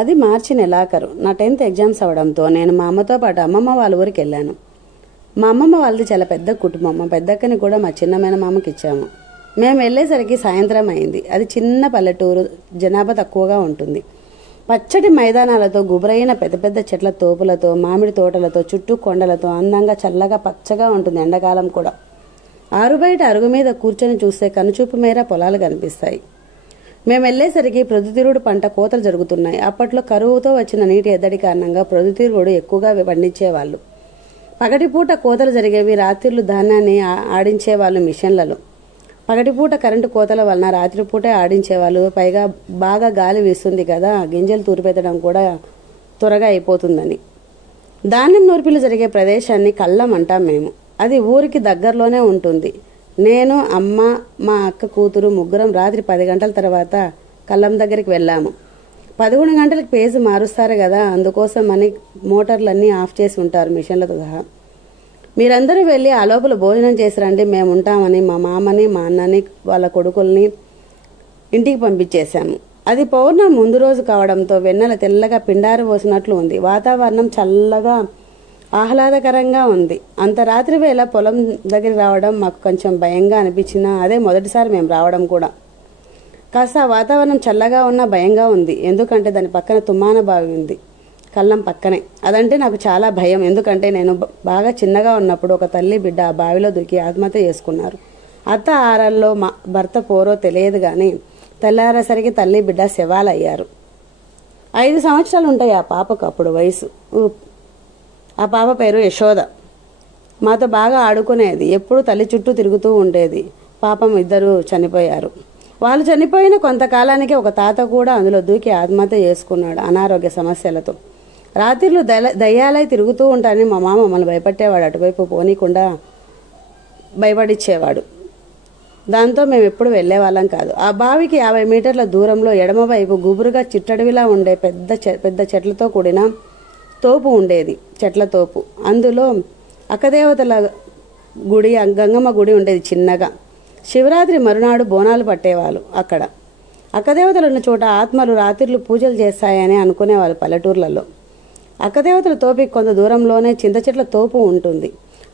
అది మార్చి నెలాఖరు. నా 10th ఎగ్జామ్స్ అవడంతో నేను మా అమ్మతో పాటు అమ్మమ్మ వాళ్ళ ఊరికి వెళ్ళాను. మా అమ్మమ్మ వాళ్ళది చాలా పెద్ద కుటుంబం. మా పెద్దక్కని కూడా మా చిన్న మేనమామకి ఇచ్చాము. మేము వెళ్ళేసరికి సాయంత్రం అయింది. అది చిన్న పల్లెటూరు, జనాభా తక్కువగా ఉంటుంది. పచ్చటి మైదానాలతో, గుబురైన పెద్ద పెద్ద చెట్ల తోపులతో, మామిడి తోటలతో, చుట్టూ కొండలతో అందంగా చల్లగా పచ్చగా ఉంటుంది. ఎండాకాలం కూడా ఆరుబయట అరుగు మీద కూర్చొని చూస్తే కనుచూపు మేర పొలాలు కనిపిస్తాయి. మేము వెళ్ళేసరికి ప్రొద్దుతిరుగుడు పంట కోతలు జరుగుతున్నాయి. అప్పట్లో కరువుతో వచ్చిన నీటి ఎద్దడి కారణంగా ప్రొద్దుతిరుగుడు ఎక్కువగా పండించేవాళ్ళు. పగటిపూట కోతలు జరిగేవి. రాత్రిళ్ళు ధాన్యాన్ని ఆడించేవాళ్ళు మిషన్లలో. పగటిపూట కరెంటు కోతల వలన రాత్రిపూటే ఆడించేవాళ్ళు. పైగా బాగా గాలి వీస్తుంది కదా, గింజలు తూరిపెత్తడం కూడా త్వరగా అయిపోతుందని. ధాన్యం నూర్పిలు జరిగే ప్రదేశాన్ని కళ్ళం అంటాం మేము. అది ఊరికి దగ్గరలోనే ఉంటుంది. నేను, అమ్మ, మా అక్క కూతురు ముగ్గురం రాత్రి 10 గంటల తర్వాత కళ్ళం దగ్గరికి వెళ్ళాము. 11 గంటలకు పేజీ మారుస్తారు కదా, అందుకోసం అని మోటార్లన్నీ ఆఫ్ చేసి ఉంటారు మిషన్లతో సహా. మీరందరూ వెళ్ళి ఆ లోపల భోజనం చేసి రండి, మేము ఉంటామని మా మామని, మా అన్నని, వాళ్ళ కొడుకుల్ని ఇంటికి పంపించేశాము. అది పౌర్ణమి ముందు రోజు కావడంతో వెన్నెల తెల్లగా పిండారు పోసినట్లు ఉంది. వాతావరణం చల్లగా ఆహ్లాదకరంగా ఉంది. అంత రాత్రి వేళ పొలం దగ్గర రావడం మాకు కొంచెం భయంగా అనిపించినా అదే మొదటిసారి మేము రావడం కూడా. కాస్త వాతావరణం చల్లగా ఉన్నా భయంగా ఉంది. ఎందుకంటే దాని పక్కన తుమ్మాన బావి ఉంది, కళ్ళం పక్కనే. అదంటే నాకు చాలా భయం. ఎందుకంటే నేను బాగా చిన్నగా ఉన్నప్పుడు ఒక తల్లి బిడ్డ ఆ బావిలో దూకి ఆత్మహత్య చేసుకున్నారు. అత్త ఆరల్లో మా భర్త పోరో తెలియదు గాని తెల్లారేసరికి తల్లి బిడ్డ శవాలయ్యారు. 5 సంవత్సరాలు ఉంటాయి ఆ పాపకు అప్పుడు వయసు. ఆ పాప పేరు యశోద. మాతో బాగా ఆడుకునేది. ఎప్పుడు తల్లి చుట్టూ తిరుగుతూ ఉండేది. పాపం ఇద్దరు చనిపోయారు. వాళ్ళు చనిపోయిన కొంతకాలానికి ఒక తాత కూడా అందులో దూకి ఆత్మహత్య చేసుకున్నాడు అనారోగ్య సమస్యలతో. రాత్రిళ్ళు దయ్యాలై తిరుగుతూ ఉంటానని మా మామ మమ్మల్ని భయపెట్టేవాడు. అటువైపు పోనీకుండా భయపడిచ్చేవాడు. దాంతో మేము ఎప్పుడు వెళ్లేవాళ్ళం కాదు. ఆ బావికి 50 మీటర్ల దూరంలో ఎడమవైపు గుబురుగా చిట్టడివిలా ఉండే పెద్ద చెట్లతో కూడిన తోపు ఉండేది, చెట్ల తోపు. అందులో అక్కదేవతల గుడి, గంగమ్మ గుడి ఉండేది చిన్నగా. శివరాత్రి మరునాడు బోనాలు పట్టేవాళ్ళు అక్కడ. అక్కదేవతలు ఉన్న చోట ఆత్మలు రాత్రిళ్ళు పూజలు చేస్తాయని అనుకునేవాళ్ళు పల్లెటూర్లలో. అక్కదేవతల తోపికి కొంత దూరంలోనే చింత చెట్ల తోపు ఉంటుంది.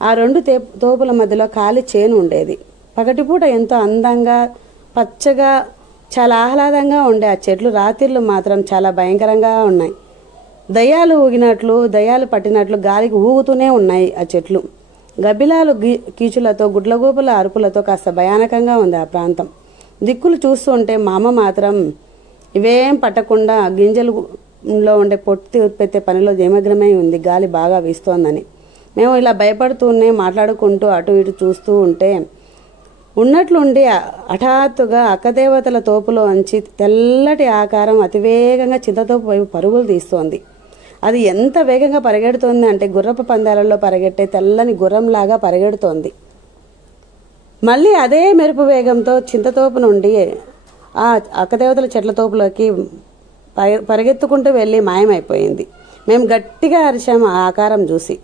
ఆ 2 తోపుల మధ్యలో ఖాళీ చేను ఉండేది. పగటిపూట ఎంతో అందంగా పచ్చగా చాలా ఆహ్లాదంగా ఉండే ఆ చెట్లు రాత్రిళ్ళు మాత్రం చాలా భయంకరంగా ఉన్నాయి. దయ్యాలు పట్టినట్లు గాలికి ఊగుతూనే ఉన్నాయి ఆ చెట్లు. గబ్బిలాలు కీచులతో, గుడ్లగూపల అరుపులతో కాస్త భయానకంగా ఉంది ఆ ప్రాంతం. దిక్కులు చూస్తుంటే మా అమ్మ మాత్రం ఇవేం పట్టకుండా గింజలులో ఉండే పొట్టి ఉత్పత్తి పనిలో నిమగ్నమై ఉంది. గాలి బాగా వీస్తోందని. మేము ఇలా భయపడుతూనే మాట్లాడుకుంటూ అటు ఇటు చూస్తూ ఉంటే ఉన్నట్లుండి హఠాత్తుగా అక్కదేవతల తోపులో అంచి తెల్లటి ఆకారం అతివేగంగా చింతతోపు వైపు పరుగులు తీస్తోంది. అది ఎంత వేగంగా పరిగెడుతోంది అంటే గుర్రపు పందాలలో పరిగెట్టే తెల్లని గుర్రంలాగా పరిగెడుతోంది. మళ్ళీ అదే మెరుపు వేగంతో చింతతోపు నుండి ఆ అక్కదేవతల చెట్ల తోపులోకి పరిగెత్తుకుంటూ వెళ్ళి మాయమైపోయింది. మేము గట్టిగా అరిచాము ఆ ఆకారం చూసి.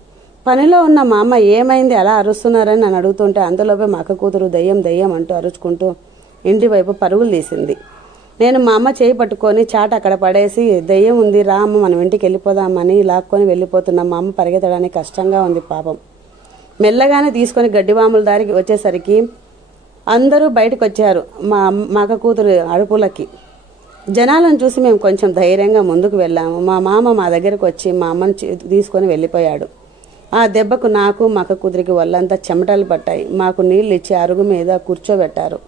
పనిలో ఉన్న మా అమ్మ ఏమైంది అలా అరుస్తున్నారని నన్ను అడుగుతుంటే అంతలోపే మా అక్క కూతురు దయ్యం అంటూ అరుచుకుంటూ ఇంటి వైపు పరుగులు తీసింది. నేను మా అమ్మ చేయి పట్టుకొని చాట అక్కడ పడేసి, దయ్యం ఉంది రా అమ్మ మనం ఇంటికి వెళ్ళిపోదామని లాక్కొని వెళ్ళిపోతున్నాం. మా అమ్మ పరిగెత్తడానికి కష్టంగా ఉంది పాపం. మెల్లగానే తీసుకొని గడ్డివాముల దారికి వచ్చేసరికి అందరూ బయటకు వచ్చారు మా అక్క కూతురు అరుపులకి. జనాలను చూసి మేము కొంచెం ధైర్యంగా ముందుకు వెళ్ళాము. మా మామ మా దగ్గరకు వచ్చి మా అమ్మని తీసుకొని వెళ్ళిపోయాడు. ఆ దెబ్బకు నాకు మా అక్క కూతురికి ఒళ్ళంతా చెమటలు పట్టాయి. మాకు నీళ్ళు ఇచ్చి అరుగు మీద కూర్చోబెట్టారు.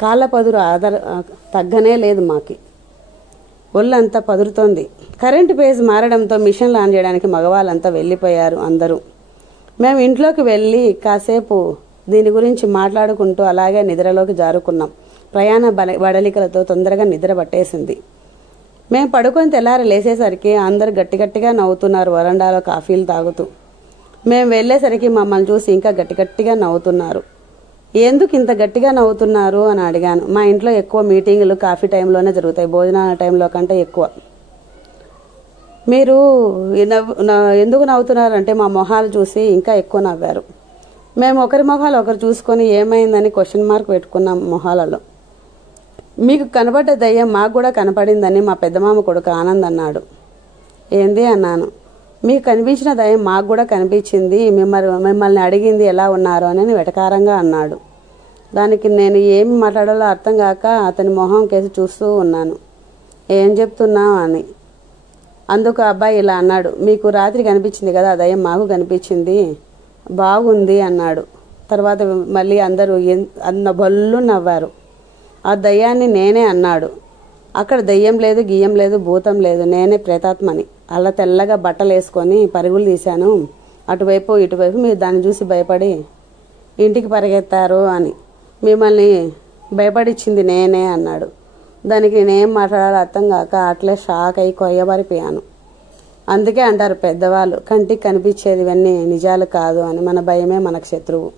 కాళ్ళ పదురు తగ్గనే లేదు. మాకి ఒళ్ళంతా పదురుతోంది. కరెంటు పేజ్ మారడంతో మిషన్లు ఆన్ చేయడానికి మగవాళ్ళంతా వెళ్ళిపోయారు అందరూ. మేము ఇంట్లోకి వెళ్ళి కాసేపు దీని గురించి మాట్లాడుకుంటూ అలాగే నిద్రలోకి జారుకున్నాం. ప్రయాణ బడలికలతో తొందరగా నిద్ర పట్టేసింది. మేము పడుకొని తెల్లారి లేచేసరికి అందరు గట్టిగా నవ్వుతున్నారు వరండాలో కాఫీలు తాగుతూ. మేము వెళ్ళేసరికి మమ్మల్ని చూసి ఇంకా గట్టిగా నవ్వుతున్నారు. ఎందుకు ఇంత గట్టిగా నవ్వుతున్నారు అని అడిగాను. మా ఇంట్లో ఎక్కువ మీటింగులు కాఫీ టైంలోనే జరుగుతాయి, భోజనాల టైంలో కంటే ఎక్కువ. మీరు ఎందుకు నవ్వుతున్నారంటే మా మొహాలు చూసి ఇంకా ఎక్కువ నవ్వారు. మేము ఒకరి మొహాలు ఒకరు చూసుకొని ఏమైందని క్వశ్చన్ మార్క్ పెట్టుకున్నాం మొహాలలో. మీకు కనబడ్డ దయ్యం మాకు కూడా కనపడిందని మా పెద్దమామ కొడుకు ఆనంద్ అన్నాడు. ఏంది అన్నాను. మీకు కనిపించిన దయ్యం మాకు కూడా కనిపించింది, మిమ్మల్ని అడిగింది ఎలా ఉన్నారు అని వెటకారంగా అన్నాడు. దానికి నేను ఏమి మాట్లాడాలో అర్థం కాక అతని మొహం కేసి చూస్తూ ఉన్నాను. ఏం చెప్తున్నావు అని. అందుకు అబ్బాయి ఇలా అన్నాడు, మీకు రాత్రి కనిపించింది కదా ఆ దయ్యం మాకు కనిపించింది, బాగుంది అన్నాడు. తర్వాత మళ్ళీ అందరూ అన్న బొల్లు నవ్వారు. ఆ దయ్యాన్ని నేనే అన్నాడు. అక్కడ దయ్యం లేదు, గియ్యం లేదు, భూతం లేదు, నేనే ప్రేతాత్మని. అలా తెల్లగా బట్టలు వేసుకొని పరుగులు తీశాను అటువైపు ఇటువైపు. మీరు దాన్ని చూసి భయపడి ఇంటికి పరిగెత్తారు అని. మిమ్మల్ని భయపడిచ్చింది నేనే అన్నాడు. దానికి నేనేం మాట్లాడాలో అర్థం కాక అట్లే షాక్ అయి కొయ్యబారిపోయాను. అందుకే అంటారు పెద్దవాళ్ళు, కంటికి కనిపించేదివన్నీ నిజాలు కాదు అని. మన భయమే మనకు శత్రువు.